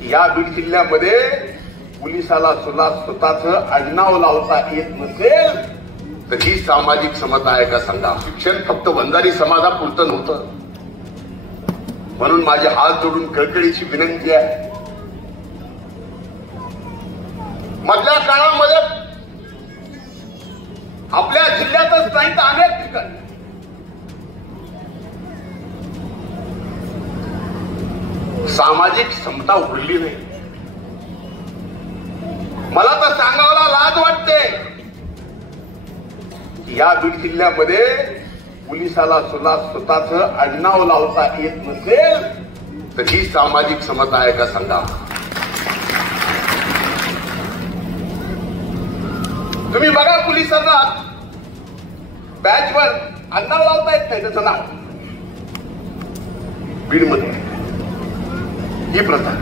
या बीड जिल्ह्यामध्ये पोलिसाला स्वतःच आडनाव लावता येत नसेल तर ही सामाजिक समता आहे का सांगा. शिक्षण फक्त वंजारी समाजापुरतं नव्हतं. म्हणून माझे हात जोडून कळकळीची विनंती आहे, मधल्या काळामध्ये आपल्या जिल्ह्यातच नाही तर अनेक ठिकाणी सामाजिक समता उघडली नाही. मला तर सांगायला लाज वाटते, या बीड जिल्ह्यामध्ये पोलिसाला स्वतःच आडनाव लावता येत नसेल तर ही सामाजिक समता आहे का सांगा. तुम्ही बघा, पोलिसांना बॅचवर आडनाव लावता येत नाही त्याचं नाव. बीडमध्ये ही प्रथा.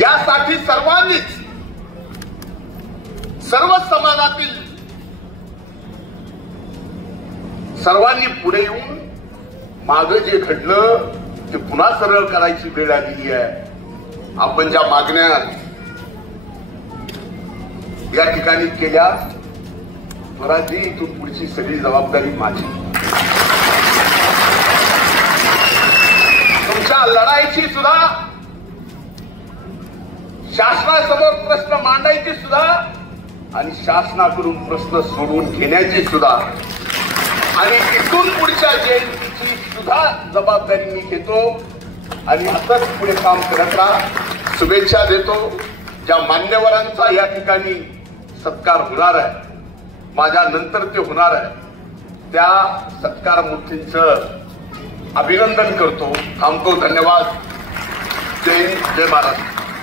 यासाठी सर्वांनीच, सर्व समाजातील सर्वांनी पुढे येऊन मागे जे घडलं ते पुन्हा सरळ करायची वेळ आलेली आहे. आपण ज्या मागण्या या ठिकाणी केल्या, स्वराजी इथून पुढची सगळी जबाबदारी माझी. तुमच्या लढाईची सुद्धा, शासनासमोर प्रश्न मांडायची सुद्धा आणि शासनाकडून प्रश्न सोडवून घेण्याची सुद्धा आणि इथून पुढच्या जयंतीची सुद्धा जबाबदारी मी घेतो आणि असंच पुढे काम करत राहा. शुभेच्छा देतो. ज्या मान्यवरांचा या ठिकाणी सत्कार होणार आहे, माझ्या नंतर ते होणार आहे, त्या सत्कार मूर्तींचं अभिनंदन करतो. थांबतो. धन्यवाद. जय हिंद, जय महाराष्ट्र.